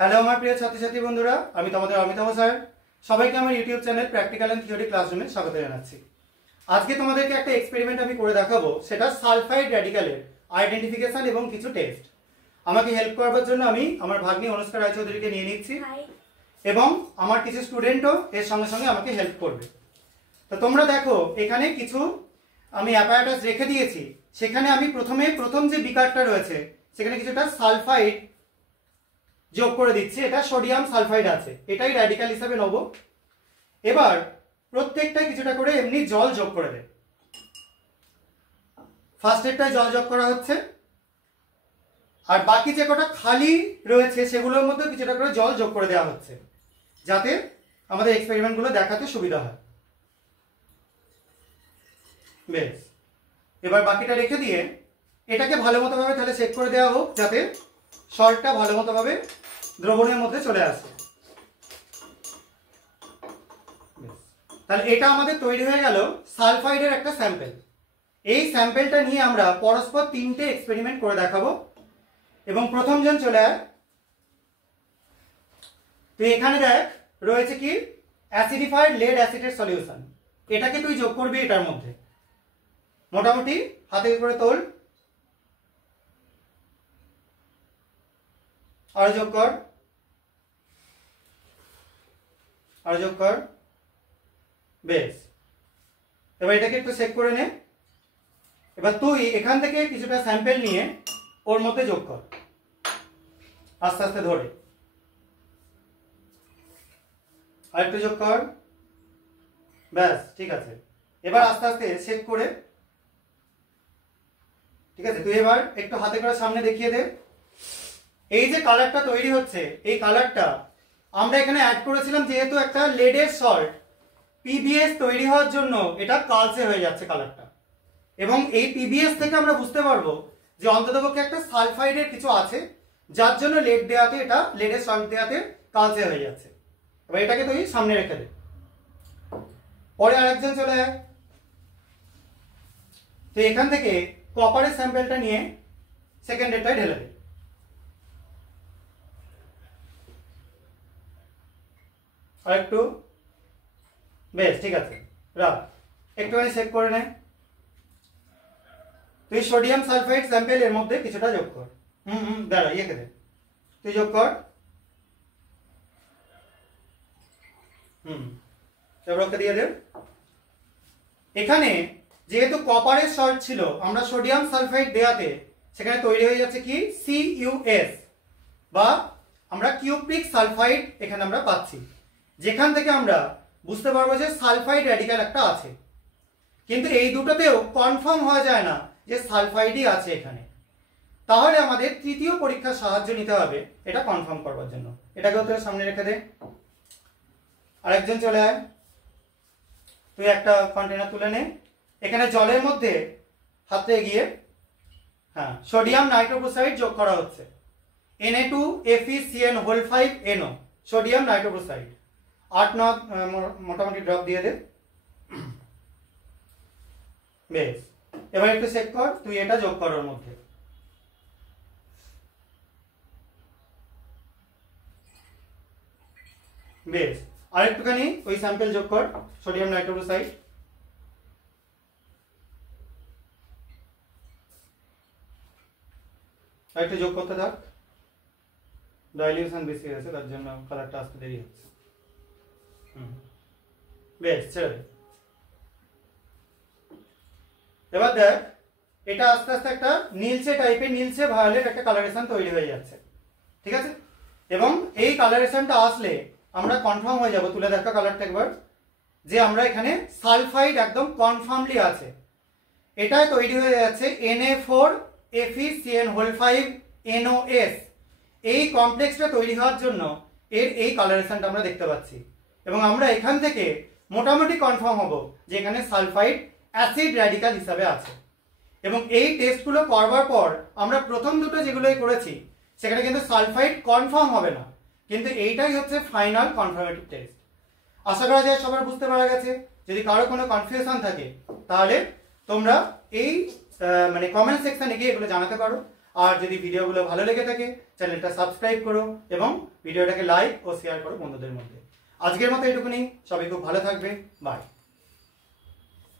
Hello আমার প্রিয় ছাত্রছাত্রী বন্ধুরা, আমি তোমাদের অমিতাভ স্যার। সবাইকে আমার YouTube channel practical and theory ক্লাসরুমে স্বাগত জানাচ্ছি। আজকে তোমাদেরকে একটা এক্সপেরিমেন্ট আমি করে দেখাবো, সেটা সালফাইড র্যাডিক্যালের আইডেন্টিফিকেশন এবং কিছু টেস্ট। আমাকে হেল্প করবার জন্য আমি আমার ভাগ্নি অনুষ্কা রায়চৌধুরীকে নিয়ে নিচ্ছি এবং আমার কিছু স্টুডেন্টও এর সঙ্গে সঙ্গে আমাকে হেল্প করবে। তো তোমরা দেখো, এখানে কিছু আমি অ্যাপারেটাস রেখে দিয়েছি। সেখানে আমি প্রথম যে বিকারটা রয়েছে সেখানে কিছুটা সালফাইড যোগ করে দিচ্ছি। এটা সোডিয়াম সালফাইড আছে, এটাই র্যাডিক্যাল হিসাবে নেব। এবার প্রত্যেকটাই কিছুটা করে এমনি জল যোগ করে দেয়। ফার্স্ট এরটায় জল যোগ করা হচ্ছে, আর বাকি যে কটা খালি রয়েছে সেগুলোর মধ্যে কিছুটা করে জল যোগ করে দেওয়া হচ্ছে, যাতে আমাদের এক্সপেরিমেন্টগুলো দেখাতে সুবিধা হয়। বেশ, এবার বাকিটা রেখে দিয়ে এটাকে ভালো মতো ভাবে তাহলে চেক করে দেওয়া হোক, যাতে সল্টটা ভালো মতো ভাবে দ্রবণের মধ্যে চলে আসে। তাহলে এটা আমাদের তৈরি হয়ে গেল সালফাইডের একটা স্যাম্পেল। এই স্যাম্পেলটা নিয়ে আমরা পরস্পর তিনটে এক্সপেরিমেন্ট করে দেখাবো। এবং প্রথম জন চলে আয়। তো এখানে দেখ রয়েছে কি, অ্যাসিডিফাইড লেড অ্যাসিডের সলিউশন। এটাকে তুই যোগ করবি এটার মধ্যে। মোটামুটি হাতে করে তোল, আর যোগ কর, আর যোগ কর। বেশ, এবার এটাকে একটু চেক করে নে। এবার তুই এখান থেকে কিছুটা স্যাম্পেল নিয়ে ওর মধ্যে যোগ কর, আস্তে আস্তে ধরে। আর একটু যোগ কর। ব্যাস, ঠিক আছে। এবার আস্তে আস্তে চেক করে, ঠিক আছে, তুই এবার একটু হাতে করে সামনে দেখিয়ে দে। এই যে কালারটা তৈরি হচ্ছে, এই কালারটা আমরা এখানে অ্যাড করেছিলাম যেহেতু একটা লেডের সল্ট, পিবিএস তৈরি হওয়ার জন্য এটা কালচে হয়ে যাচ্ছে কালারটা। এবং এই পিবিএস থেকে আমরা বুঝতে পারবো যে অন্ততপক্ষে একটা সালফাইডের কিছু আছে, যার জন্য লেড দেওয়াতে এটা লেডের সল্ট দেওয়াতে কালচে হয়ে যাচ্ছে। এবার এটাকে তুই সামনে রেখে দে। পরে আরেকজন চলে আয়। তো এখান থেকে কপারের স্যাম্পেলটা নিয়ে সেকেন্ডেরটায় ঢেলে দে। আর একটু। বেশ, ঠিক আছে, রাখ। একটুখানি চেক করে নে। তুই সোডিয়াম সালফাইড স্যাম্পেল এর মধ্যে কিছুটা যোগ কর। দাঁড়া, ইয়েকে দে, তুই যোগ কর। এবার ওকে দিয়ে দে। এখানে যেহেতু কপারের সল্ট ছিল, আমরা সোডিয়াম সালফাইড দেওয়াতে সেখানে তৈরি হয়ে যাচ্ছে কি CuS, বা আমরা কিউপ্রিক সালফাইড এখানে আমরা পাচ্ছি, যেখান থেকে আমরা বুঝতে পারবো যে সালফাইড র্যাডিক্যাল একটা আছে। কিন্তু এই দুটোতেও কনফার্ম হওয়া যায় না যে সালফাইডই আছে এখানে। তাহলে আমাদের তৃতীয় পরীক্ষার সাহায্য নিতে হবে এটা কনফার্ম করবার জন্য। এটাকেও তোর সামনে রেখে দে। আরেকজন চলে আয়। তুই একটা কন্টেনার তুলে নে। এখানে জলের মধ্যে হাতে এগিয়ে, হ্যাঁ, সোডিয়াম নাইট্রোক্লোরাইড যোগ করা হচ্ছে। Na2FeCN5NO, সোডিয়াম নাইট্রোক্লোরাইড 8-9 মোটামুটি ড্রপ দিয়ে দে। বেশ, এবার একটু চেক কর, তুই এটা যোগ কর ওর মধ্যে। বেশ, আরেকটুখানি ওই স্যাম্পেল যোগ কর, সোডিয়াম নাইট্রোক্লোরাইড। আরেকটু যোগ করতে থাক। ডাইলিউশন বেশি হয়েছে, তার জন্য কালারটা আসতে দেরি হচ্ছে। বেশ, ছেড়ে দে। এবার দেখ, এটা আস্তে আস্তে একটা নীলচে টাইপের, নীলচে ভায়োলেট একটা কালারেশন তৈরি হয়ে যাচ্ছে, ঠিক আছে। এবং এই কালারেশনটা আসলে আমরা কনফার্ম হয়ে যাব, তুলে দেখা কালারটা একবার, যে আমরা এখানে সালফাইড একদম কনফার্মলি আছে। এটাই তৈরি হয়ে যাচ্ছে Na4FeCN5NOS। এই কমপ্লেক্সটা তৈরি হওয়ার জন্য এর এই কালারেশনটা আমরা দেখতে পাচ্ছি। এবং আমরা এখান থেকে মোটামুটি কনফার্ম হব যে এখানে সালফাইড অ্যাসিড র্যাডিক্যাল হিসাবে আছে। এবং এই টেস্টগুলো করবার পর আমরা প্রথম দুটো যেগুলোই করেছি সেখানে কিন্তু সালফাইড কনফার্ম হবে না, কিন্তু এইটাই হচ্ছে ফাইনাল কনফার্মেটিভ টেস্ট। আশা করা যায় সবার বুঝতে পারা গেছে। যদি কারো কোনো কনফিউশন থাকে তাহলে তোমরা এই মানে কমেন্ট সেকশনে গিয়ে এগুলো জানাতে পারো। আর যদি ভিডিওগুলো ভালো লেগে থাকে চ্যানেলটা সাবস্ক্রাইব করো এবং ভিডিওটাকে লাইক ও শেয়ার করো বন্ধুদের মধ্যে। আজকের মতো এটুকুনি, সবাই খুব ভালো থাকবে, বাই।